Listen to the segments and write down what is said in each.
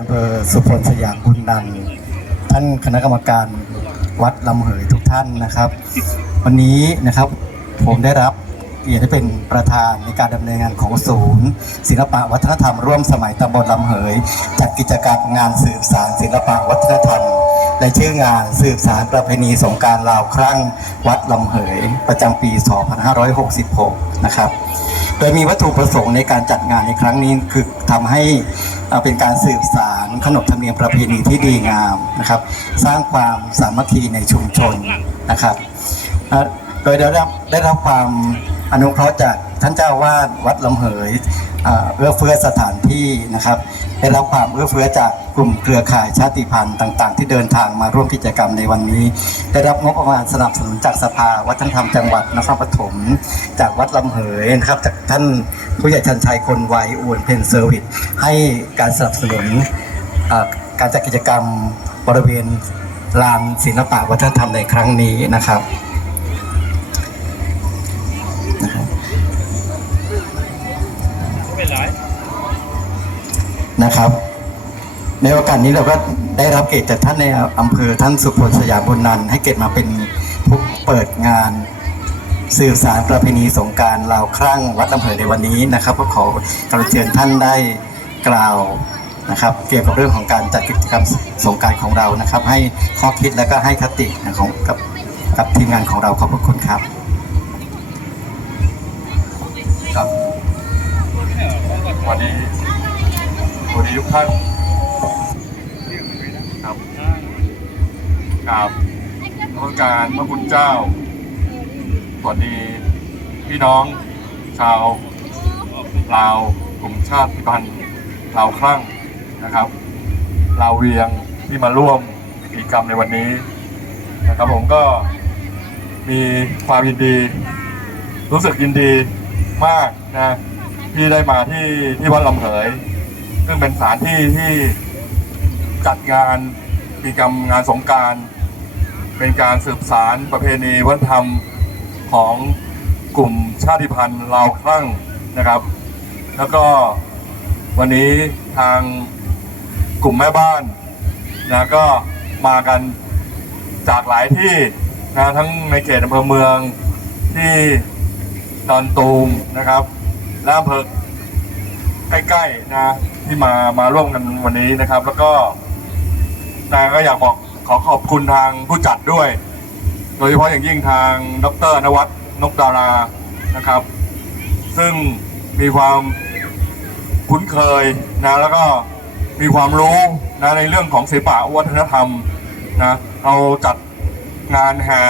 อำเภอสุพลสยามบุญนันท่านคณะกรรมการวัดลำเหยทุกท่านนะครับ วันนี้นะครับผมได้รับเกียรติเป็นประธานในการดำเนินงานของศูนย์ ศิลปะวัฒนธรรมร่วมสมัยตำบลลำเหย จัดกิจกรรมงานสืบสารศิลปะวัฒนธรรมในชื่องานสืบสารประเพณีสงการลาวครั้งวัดลำเหย ประจำปี 2566 นะครับ โดยมีวัตถุประสงค์ในการจัดงานในครั้งนี้คือทำให้ เอ่อเป็นการสืบสารขนบธรรมเนียมประเพณีที่ดีงามนะครับ สร้างความสามัคคีในชุมชนนะครับโดยได้รับได้รับความอนุเคราะห์จากท่านเจ้าวาดวัดลำเหยื่อเอื้อเฟื้อสถานที่นะครับ ได้รับความเอื้อเฟื้อจากกลุ่มเครือข่ายชาติพันธุ์ต่าง ๆ ที่เดินทางมาร่วมกิจกรรมในวันนี้ ได้รับงบประมาณสนับสนุนจากสภาวัฒนธรรมจังหวัดนครปฐมจากวัดลำเหยนะครับจากท่านผู้ใหญ่ชันชัยคนไวยอวนเพนเซอร์วิสให้การสนับสนุนการจัดกิจกรรมบริเวณลานศิลปะวัฒนธรรมในครั้งนี้นะครับ นะครับ ในโอกาสนี้เราก็ได้รับเกียรติจากท่านในอำเภอท่านสุพลสยามบุญนันให้เกียรติมาเป็นผู้เปิดงานสื่อสารประเพณีสงกรารลาวครั่งวัดอำเภอในวันนี้นะครับก็ขอกราบเชิญท่านได้กล่าวนะครับ เกี่ยวกับเรื่องของการจัดกิจกรรมสงการของเรานะครับ ให้ข้อคิดและก็ให้คติของกับกับทีมงานของเราขอบพระคุณครับครับวันนี้ วันนี้ทุกท่านครับกราบนมัสการพระคุณเจ้า สวัสดีพี่น้อง ชาวลาวกลุ่มชาติพันธุ์ลาวคลั่งนะครับลาวเวียงที่มาร่วมกิจกรรมในวันนี้นะครับผมก็มีความยินดี รู้สึกยินดีมากนะที่ได้มาที่ที่วัดลำเหย ซึ่งเป็นสถานที่ที่จัดงานกิจกรรมงานสงการ เป็นการสืบสารประเพณีวัฒนธรรมของกลุ่มชาติพันธุ์ลาวคลั่งนะครับ แล้วก็วันนี้ทางกลุ่มแม่บ้านนะก็มากันจากหลายที่นะทั้งในเขตอำเภอเมืองที่ดอนตูมนะครับและอำเภอ ใกล้ๆนะที่มามาร่วมกันวันนี้นะครับ แล้วก็นายก็อยากบอกขอขอบคุณทางผู้จัดด้วย โดยเฉพาะอย่างยิ่งทางดรนวัฒนนกดารานะครับ ซึ่งมีความคุ้นเคยนะแล้วก็มีความรู้นะในเรื่องของศิลปะวัฒนธรรมนะเราจัดงานแห่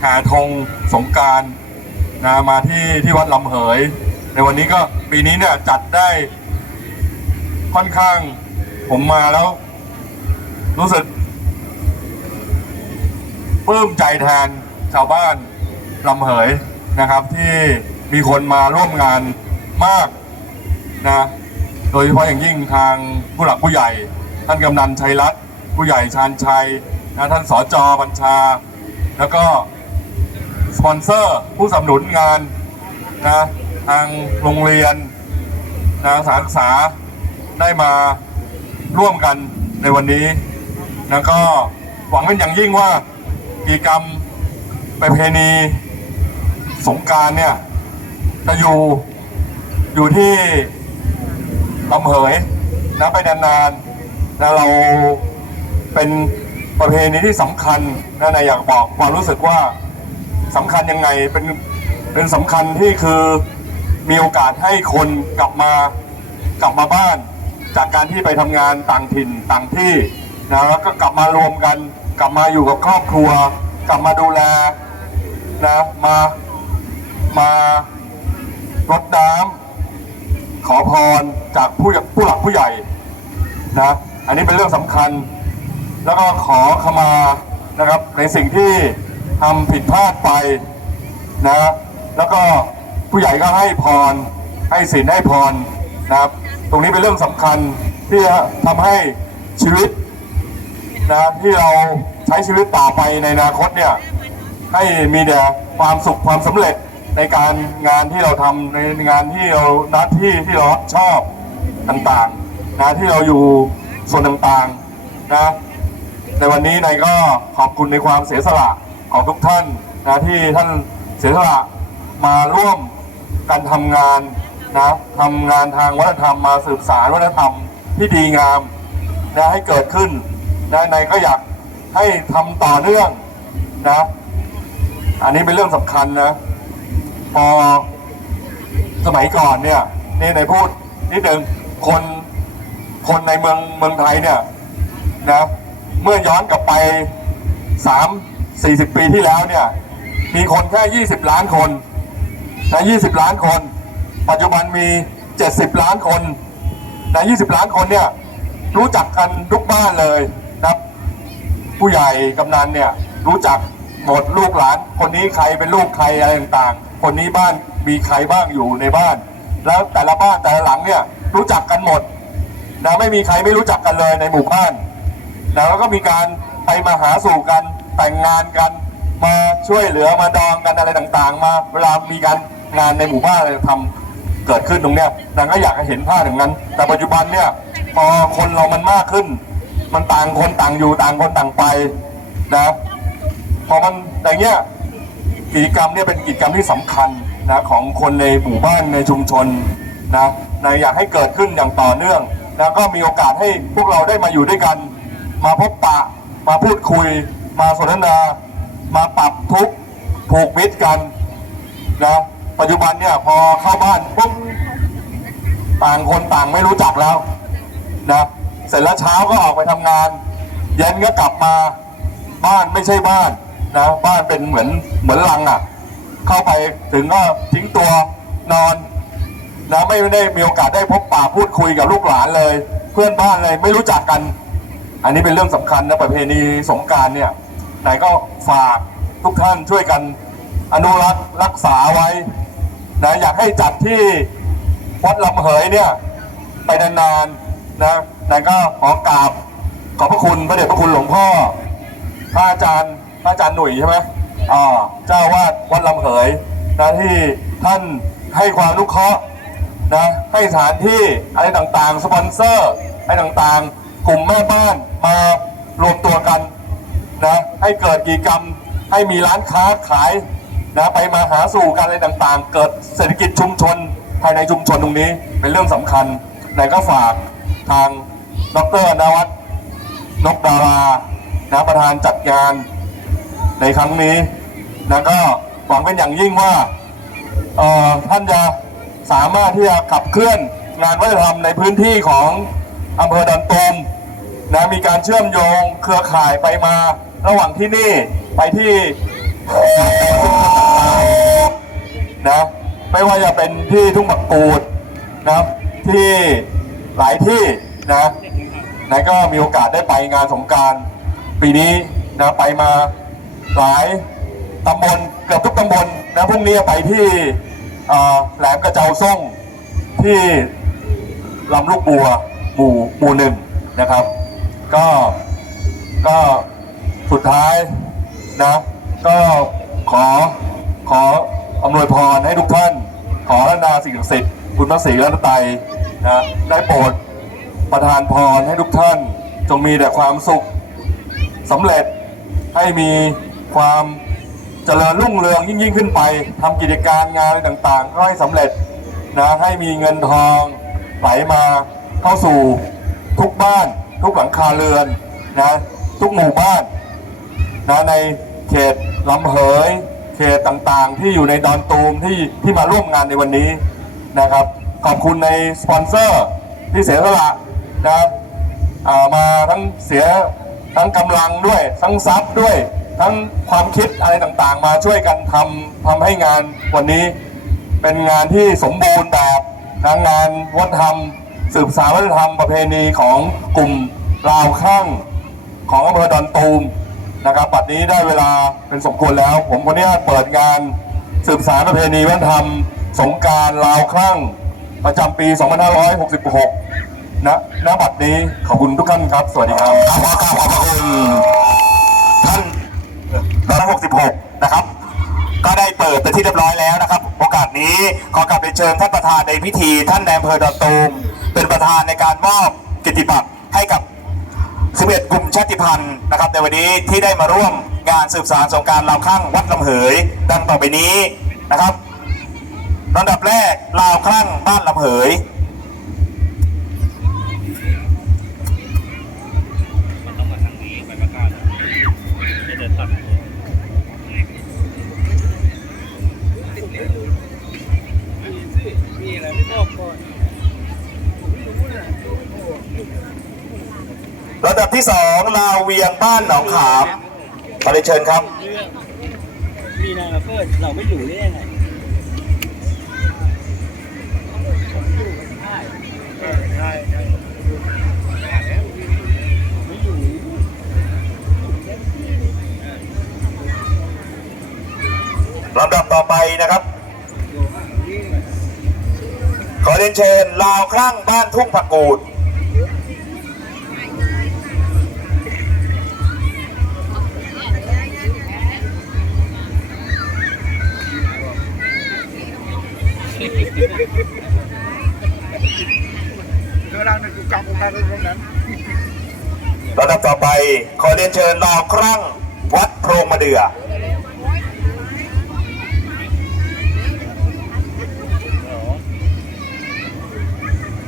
แห่ธงสงการนะมาที่ที่วัดลำเหย ในวันนี้ก็ปีนี้เนี่ยจัดได้ค่อนข้างผมมาแล้ว รู้สึกปลื้มใจแทนชาวบ้านลำเหยนะครับที่มีคนมาร่วมงานมากนะโดยเฉพาะอย่างยิ่งทางผู้หลักผู้ใหญ่ ท่านกำนันชัยรัตน์ผู้ใหญ่ชาญชัยนะท่านสจบัญชา แล้วก็สปอนเซอร์ผู้สนับสนุนงานนะ ทางโรงเรียนนะสถานศึกษาได้มาร่วมกันในวันนี้แล้วก็หวังเป็นอย่างยิ่งว่ากิจกรรมประเพณีสงการเนี่ยจะอยู่อยู่ที่ลำเหยนะไปนานๆนะเราเป็นประเพณีที่สำคัญนะนายอยากบอกความรู้สึกว่าสำคัญยังไงเป็นเป็นสำคัญที่คือ มีโอกาสให้คนกลับมากลับมาบ้าน จากการที่ไปทำงานต่างถิ่นต่างที่นะแล้วก็กลับมารวมกัน กลับมาอยู่กับครอบครัว กลับมาดูแลนะมามารดน้ำขอพรจากผู้ผู้หลักผู้ใหญ่นะอันนี้เป็นเรื่องสำคัญ แล้วก็ขอขมานะครับในสิ่งที่ทำผิดพลาดไปนะแล้วก็ ผู้ใหญ่ก็ให้พร ให้ศีลให้พรนะครับ ตรงนี้เป็นเรื่องสำคัญที่จะทำให้ชีวิตนะที่เราใช้ชีวิตต่อไปในอนาคตเนี่ยให้มีแต่ความสุขความสำเร็จในการงานที่เราทำในงานที่เราหน้าที่ที่เราชอบต่างๆนะที่เราอยู่ส่วนต่างๆนะในวันนี้นายก็ขอบคุณในความเสียสละของทุกท่านนะที่ท่านเสียสละมาร่วม กันทำงานนะทำงานทางวัฒนธรรมมาสืบสารวัฒนธรรมที่ดีงามนะให้เกิดขึ้นนะนก็อยากให้ทำต่อเนื่องนะ อันนี้เป็นเรื่องสำคัญนะพอสมัยก่อนเนี่ยนี่นพูดนิดหนึ่งคนคนในเมืองเมืองไทยเนี่ยนะเมื่อย้อนกลับไป3 40ปีที่แล้วเนี่ย มีคนแค่20ล้านคน นะ 20 ล้านคน ปัจจุบันมี 70 ล้านคนนะ 20 ล้านคนเนี่ยรู้จักกันทุกบ้านเลยนะครับ ผู้ใหญ่กำนันเนี่ยรู้จักหมดลูกหลาน คนนี้ใครเป็นลูกใครอะไรต่างๆ คนนี้บ้านมีใครบ้างอยู่ในบ้าน แล้วแต่ละบ้านแต่ละหลังเนี่ยรู้จักกันหมดนะไม่มีใครไม่รู้จักกันเลยในหมู่บ้านแล้วก็มีการไปมาหาสู่กันแต่งงานกัน มาช่วยเหลือมาดองกันอะไรต่างๆ มาเวลามีการ งานในหมู่บ้านอะไรทำเกิดขึ้นตรงเนี้ยนางก็อยากให้เห็นภาพอย่างนั้น แต่ปัจจุบันเนี่ยพอคนเรามันมากขึ้น มันต่างคนต่างอยู่ต่างคนต่างไปนะพอมันอย่างเงี้ยกิจกรรมเนี่ยเป็นกิจกรรมที่สำคัญนะของคนในหมู่บ้านในชุมชนนะนะอยากให้เกิดขึ้นอย่างต่อเนื่องแล้วก็มีโอกาสให้พวกเราได้มาอยู่ด้วยกัน มาพบปะ มาพูดคุย มาสนทนา มาปรับทุกข์ผูกมิตรกันนะ ปัจจุบันเนี่ยพอเข้าบ้านปุ๊บต่างคนต่างไม่รู้จักแล้วนะเสร็จแล้วเช้าก็ออกไปทำงาน เย็นก็กลับมาบ้านไม่ใช่บ้านนะบ้านเป็นเหมือนเหมือนลังอะ เข้าไปถึงก็ทิ้งตัวนอนนะไม่ได้มีโอกาสได้พบปะพูดคุยกับลูกหลานเลย เพื่อนบ้านเลยไม่รู้จักกัน อันนี้เป็นเรื่องสำคัญนะประเพณีสงการเนี่ยไหนก็ฝากทุกท่านช่วยกันอนุรักษ์รักษาไว้ นะอยากให้จัดที่วัดลำเหยเนี่ย ไปนานๆนะไหนก็ขอกราบขอบพระคุณพระเดชพระคุณหลวงพ่อพระอาจารย์พระอาจารย์หนุ่ยใช่ไหมอ่าเจ้าวาดวัดลำเหยนะที่ท่านให้ความอนุเคราะห์นะให้สถานที่อะไรต่างๆ สปอนเซอร์อะไรต่างๆ กลุ่มแม่บ้านมารวมตัวกันนะให้เกิดกิจกรรมให้มีร้านค้าขาย นะไปมาหาสู่กันอะไรต่างๆ เกิดเศรษฐกิจชุมชนภายในชุมชนตรงนี้เป็นเรื่องสำคัญไหนก็ฝากทางดรนวัตนกดารานะประธานจัดงานในครั้งนี้นะก็หวังเป็นอย่างยิ่งว่าเอ่อท่านจะสามารถที่จะขับเคลื่อนงานวัฒนธรรมในพื้นที่ของอำเภอดอนตูมนะมีการเชื่อมโยงเครือข่ายไปมาระหว่างที่นี่ไปที่ นะไม่ว่าจะเป็นที่ทุ่งบักปูดนะที่หลายที่นะนายก็มีโอกาสได้ไปงานสงการปีนี้นะไปมาหลายตำบลเกือบทุกตำบลนะพรุ่งนี้ไปที่แหลมกระเจ้าส่งที่ลำลูกบัวหมู่หมู่หนึ่งนะครับ ก็ก็สุดท้ายนะก็ขอขอ อำนวยพรให้ทุกท่าน ขอรัตนาสิ่งศักดิ์สิทธิ์คุณพระศรีรัตนตรัยนะได้โปรดประทานพรให้ทุกท่าน จงมีแต่ความสุขสำเร็จให้มีความเจริญรุ่งเรืองยิ่งยิ่งขึ้นไปทำกิจการงานอะไรต่างๆก็ให้สำเร็จนะให้มีเงินทองไหลมาเข้าสู่ทุกบ้าน ทุกหลังคาเรือนนะทุกหมู่บ้านนะในเขตลำเหย ขตต่างๆ ที่อยู่ในดอนตูมที่ที่มาร่วมงานในวันนี้นะครับ ขอบคุณในสปอนเซอร์ที่เสียสละนะามาทั้งเสียทั้งกำลังด้วย ทั้งทรัพย์ด้วย ทั้งความคิดอะไรต่างๆ มาช่วยกันทำทำให้งานวันนี้เป็นงานที่สมบูรณ์แบบนะงานวัฒนธรรม สืบสานวัฒนธรรมประเพณีของกลุ่มลาวข้างของอำเภอดอนตูม นะครับปัดนี้ได้เวลาเป็นสมควรแล้ว ผมคนนี้เปิดงานสืบสารประเพณีวัฒนธรรม สงการลาวข้างประจำปี 2566นะณบัดนี้ขอบคุณทุกท่านครับ สวัสดีครับขอกราบขอบพระคุณท่านร้อยหกสิบหกนะครับ ก็ได้เปิดเป็นที่เรียบร้อยแล้วนะครับ โอกาสนี้ขอกลับไปเชิญท่านประธานในพิธี ท่านนายอำเภอดอนตูมเป็นประธานในการมอบกิตติบัตรให้กับ 11 กลุ่มชาติพันธุ์นะครับในวันนี้ที่ได้มาร่วมงานสืบสารสงการลาวข้างวัดลำเหย ดังต่อไปนี้นะครับลำดับแรกลาวข้างบ้านลำเหย ลำดับที่สองลาวเวียงบ้านหนองขามขอเรียนเชิญครับ มีนายมาเปิดเราไม่อยู่ได้ยังไงลำดับต่อไปนะครับ ขอเรียนเชิญลาวคลั่งบ้านทุ่งผักกูด ลำดับต่อไปขอเรียนเชิญลาวครั่งวัดโพรงมะเดื่อแ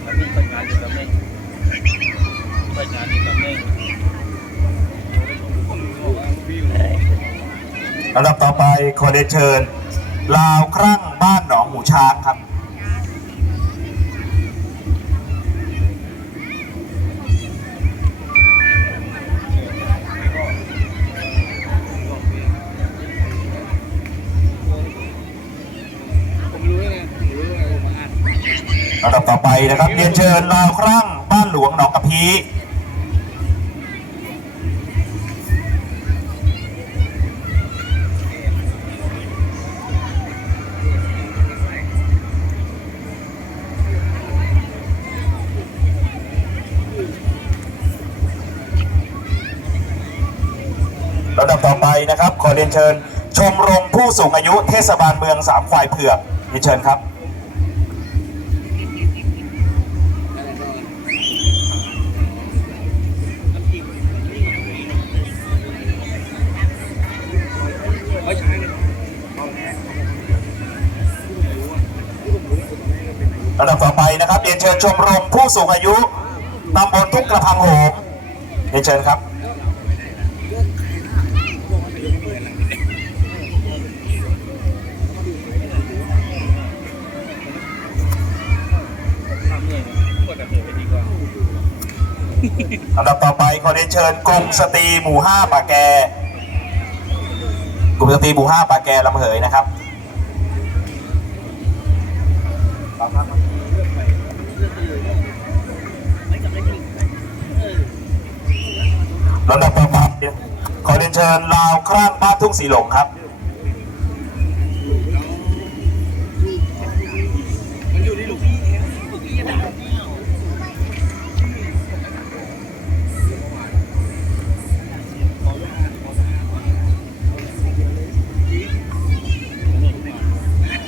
ล้วมีคนงาอยู่กับเม่งคนงาอยู่กับเม่งลำดับต่อไปขอเรียนเชิญ ลาวครั่งบ้านหนองหมูช้างครับ นะครับ เรียนเชิญลาวครั่งบ้านหลวงหนองกะพีลำดับต่อไปนะครับ ขอเรียนเชิญ ชมรมผู้สูงอายุเทศบาลเมืองสามควายเผือกเรียนเชิญครับ ยนเชิญชมรมผู้สูงอายุตำบลทุ่งกระพังโหมเรียนเชิญครับทำเนี่ยกดกับเธอไปดีกว่าลำดับต่อไปขอเรียนเชิญกลุ่มสตรีหมู่ห้าป่าแกกลุ่มสตรีหมู่ห้าป่าแกลำเหยนะครับ เชิญลาวครั่งบ้านทุ่งสีหลงครับ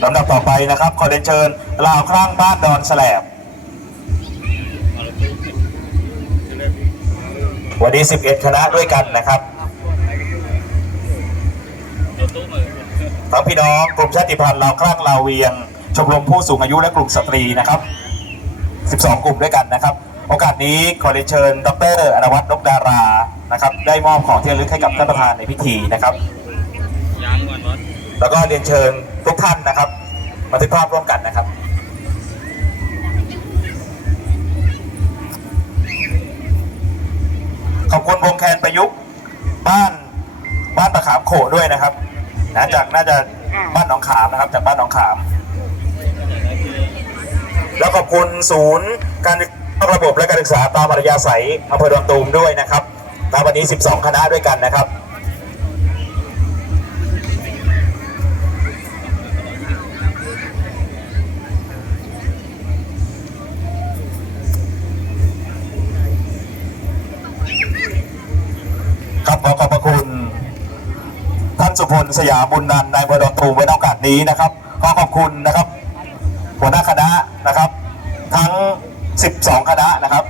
ลำดับต่อไปนะครับ ขอเรียนเชิญลาวครั่งบ้านดอนแสลบวันนี้ 11 คณะด้วยกันนะครับ ทั้งพี่น้องกลุ่มชาติพันธุ์ลาวคลั่งลาวเวียง ชมรมผู้สูงอายุและกลุ่มสตรีนะครับ 12 กลุ่มด้วยกันนะครับ โอกาสนี้ขอเรียนเชิญ ดรอนวัฒน์นกดารานะครับ ได้มอบของที่ระลึกให้กับท่านประธานในพิธีนะครับ แล้วก็เรียนเชิญทุกท่านนะครับบันทึกภาพร่วมกันนะครับขอบคุณวงแคนประยุกต์บ้านบ้านตะขามโขด้วยนะครับ นะจากน่าจะบ้านหนองขามนะครับ จากบ้านหนองขาม แล้วขอบคุณศูนย์การศึกษาระบบและการศึกษาตามอัธยาศัยอำเภอดอนตูมด้วยนะครับณวันนี้ 12 คณะด้วยกันนะครับครับ สยามบุญนันนายพดอนตูมไว้ในโอกาสนี้นะครับขอขอบคุณนะครับ หัวหน้าคณะนะครับ ทั้ง 12 คณะนะครับ